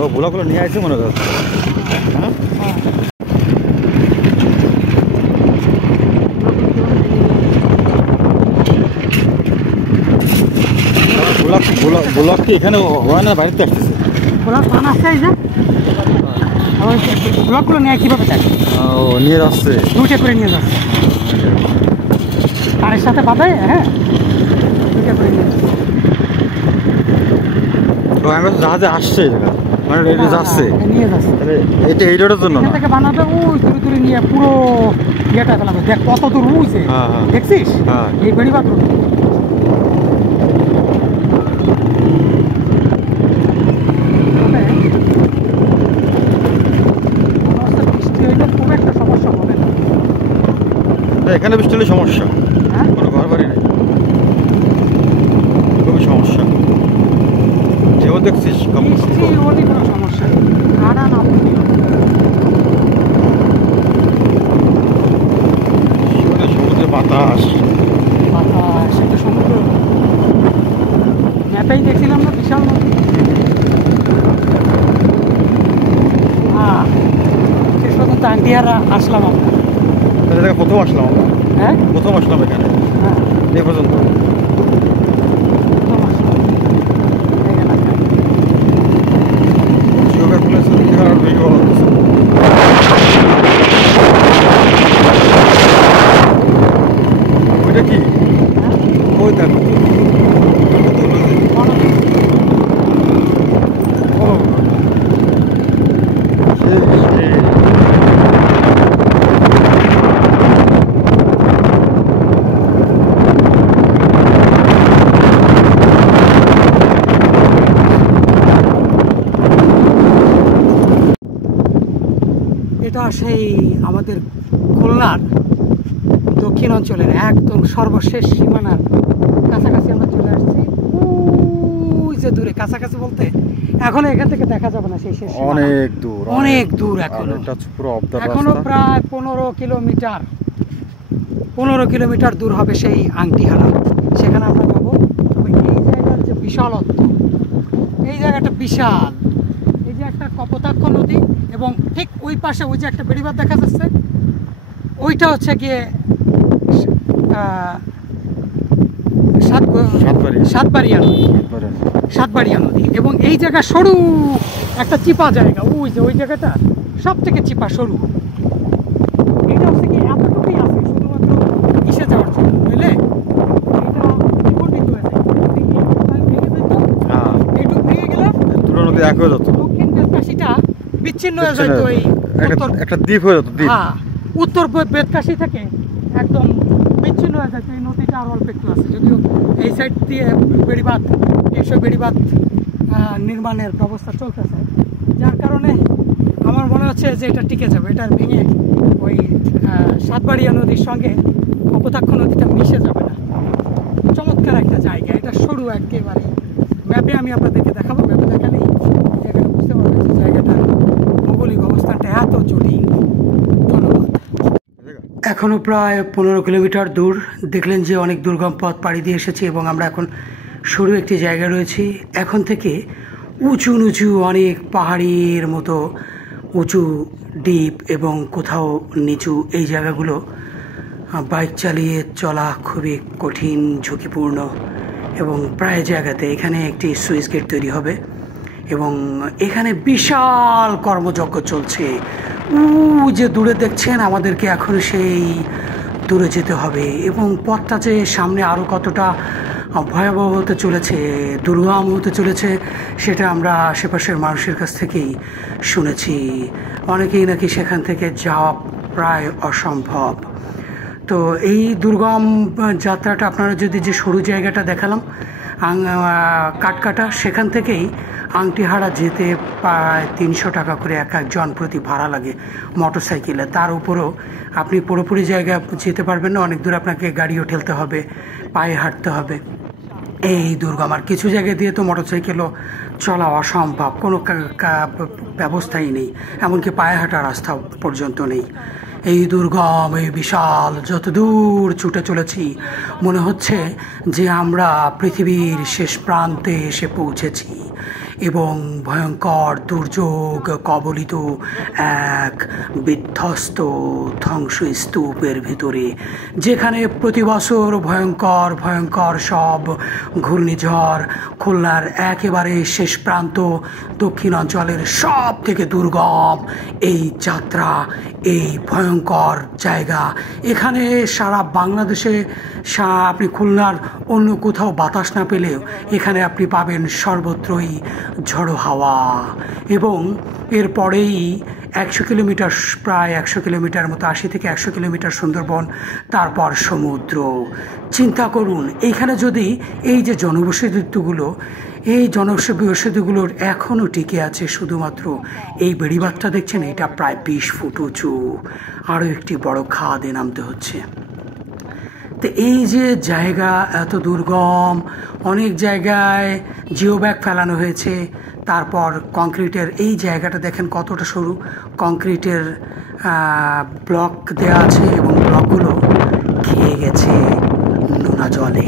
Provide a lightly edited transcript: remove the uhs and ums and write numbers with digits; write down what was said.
ও ভোলাগুলো নিয়ে আসছে মনে করছে। হ্যাঁ ব্লক কি এখানে হয় না, বাড়িতে আসতেছে? ব্লক বানাচ্ছে এই যে ব্লকগুলো নিয়ে কীভাবে যায়? ও নিয়ে যাচ্ছে, দুইটা করে নিয়ে যাচ্ছে তারের সাথে বাঁধে। হ্যাঁ দুইটা করে নিয়ে যাচ্ছে। তো আমি জাহাজে আসছে মানে এটা যাচ্ছে, নিয়ে যাচ্ছে। তাহলে এটা এই রোডের জন্য না, থেকে বানাবে ওই দূরে দূরে নিয়ে পুরো ইয়েটা ফেলাবে। দেখ কত দূর উঠছে, দেখছিস? এই বেড়িবাদ রোড। এখানে বৃষ্টি হলে সমস্যা, কোনো ঘর বাড়ি নেই, খুবই সমস্যা। যেও দেখছিস কোনো সমস্যা সমুদ্রে বাতাস, একটা সমুদ্র ম্যাপেই দেখছিলাম না, বিশাল নদী। হ্যাঁ শেষ পর্যন্ত আন্টিয়ারা আসলাম আমরা। প্রথম আসলাম আমরা। হ্যাঁ প্রথম আসলাম এখানে। হ্যাঁ এই পর্যন্ত ওইটা কি? ওই দেখো এটা সেই আমাদের খুলনার দক্ষিণ অঞ্চলের একদম সর্বশেষ সীমানার কাছাকাছি আমরা চলে আসছি। ওই যে দূরে, কাছাকাছি বলতে এখনো এখান থেকে দেখা যাবে না, সেই শেষ অনেক দূর, অনেক দূর এখনো প্রায় 15 কিলোমিটার দূর হবে সেই আংটিহারা। সেখানে আমরা যাবো। তবে এই জায়গার যে বিশালত্ব, এই জায়গাটা বিশাল। এই যে একটা কপোতাক্ষ নদী এবং ঠিক ওই পাশে ওই যে একটা বেড়িবাঁধ দেখা যাচ্ছে, ওইটা হচ্ছে গিয়ে সাতবাড়িয়া নদী। এবং এই জায়গা সরু একটা চিপা জায়গা, ওই যে ওই জায়গাটা সব থেকে চিপা সরু। এটা হচ্ছে কি এতটুকুই আছে শুধুমাত্র ইসে যাওয়ার জন্য, বুঝলে? এইটুকু ভেঙে গেলে দক্ষিণ বেতকাশিটা বিচ্ছিন্ন হয়ে যেত, এই একটা দ্বীপ হয়ে যেত। হ্যাঁ উত্তর বেতকাশি থেকে একদম বিচ্ছিন্ন হয়ে যেত। এই নদীটা আর অল্প একটু আছে, যদিও এই সাইড দিয়ে বেড়িবাঁধ বেড়িবাঁধ নির্মাণের ব্যবস্থা চলতেছে, যার কারণে আমার মনে হচ্ছে যে এটা টিকে যাবে। এটা ভেঙে ওই সাতবাড়িয়া নদীর সঙ্গে কপোতাক্ষ নদীটা মিশে যাবে না। চমৎকার একটা জায়গা, এটা সরু একেবারে। ম্যাপে আমি আপনাদেরকে দেখাবো, ম্যাপে দেখালেই জায়গাটা বুঝতে পারবেন যে জায়গাটার ভৌগোলিক অবস্থানটা এত জটিল। ধন্যবাদ। এখনও প্রায় 15 কিলোমিটার দূর। দেখলেন যে অনেক দুর্গম পথ পাড়ি দিয়ে এসেছি এবং আমরা এখন সরু একটি জায়গায় রয়েছি। এখন থেকে উঁচু নিচু অনেক পাহাড়ের মতো উঁচু ডিপ এবং কোথাও নিচু এই জায়গাগুলো বাইক চালিয়ে চলা খুবই কঠিন, ঝুঁকিপূর্ণ। এবং প্রায় জায়গাতে এখানে একটি সুইচ গেট তৈরি হবে এবং এখানে বিশাল কর্মযজ্ঞ চলছে। যে দূরে দেখছেন, আমাদেরকে এখন সেই দূরে যেতে হবে এবং পথটা যে সামনে আরও কতটা ভয়াবহ হতে চলেছে, দুর্গম হতে চলেছে, সেটা আমরা আশেপাশের মানুষের কাছ থেকেই শুনেছি। অনেকেই নাকি সেখান থেকে যাওয়া প্রায় অসম্ভব। তো এই দুর্গম যাত্রাটা আপনারা যদি যে সরু জায়গাটা দেখালাম কাটকাটা, সেখান থেকেই আংটিহারা যেতে প্রায় 300 টাকা করে এক একজন প্রতি ভাড়া লাগে মোটর সাইকেলে। তার উপরেও আপনি পুরোপুরি জায়গায় যেতে পারবেন না, অনেক দূর আপনাকে গাড়িও ঠেলতে হবে, পায়ে হাঁটতে হবে। এই দুর্গম আর কিছু জায়গায় দিয়ে তো মোটর সাইকেলও চলা অসম্ভব, কোনো ব্যবস্থাই নেই, এমনকি পায়ে হাঁটা রাস্তা পর্যন্ত নেই। এই দুর্গম, এই বিশাল, যত দূর ছুটে চলেছি মনে হচ্ছে যে আমরা পৃথিবীর শেষ প্রান্তে এসে পৌঁছেছি। এবং ভয়ঙ্কর দুর্যোগ কবলিত এক বিধ্বস্ত ধ্বংসস্তূপের ভিতরে, যেখানে প্রতি বছর ভয়ঙ্কর ভয়ঙ্কর সব ঘূর্ণিঝড় খুলনার একেবারে শেষ প্রান্ত দক্ষিণাঞ্চলের সব থেকে দুর্গম এই যাত্রা, এই ভয়ঙ্কর জায়গা। এখানে সারা বাংলাদেশে আপনি খুলনার অন্য কোথাও বাতাস না পেলেও এখানে আপনি পাবেন সর্বত্রই ঝড়ো হাওয়া। এবং এরপরেই 100 কিলোমিটার, প্রায় 100 কিলোমিটার মতো, 80 থেকে 100 কিলোমিটার সুন্দরবন, তারপর সমুদ্র। চিন্তা করুন, এইখানে যদি এই যে জনবসতিগুলো, এই জনবসতিগুলোর এখনও টিকে আছে শুধুমাত্র এই বেড়িবাঁধটা দেখছেন, এটা প্রায় 20 ফুট উঁচু, আরও একটি বড় খাদে নামতে হচ্ছে। তো এই যে জায়গা এত দুর্গম, অনেক জায়গায় জিও ব্যাগ ফেলানো হয়েছে, তারপর কংক্রিটের এই জায়গাটা দেখেন কতটা সরু, কংক্রিটের ব্লক দেওয়া আছে এবং ব্লকগুলো খেয়ে গেছে নোনা জলে।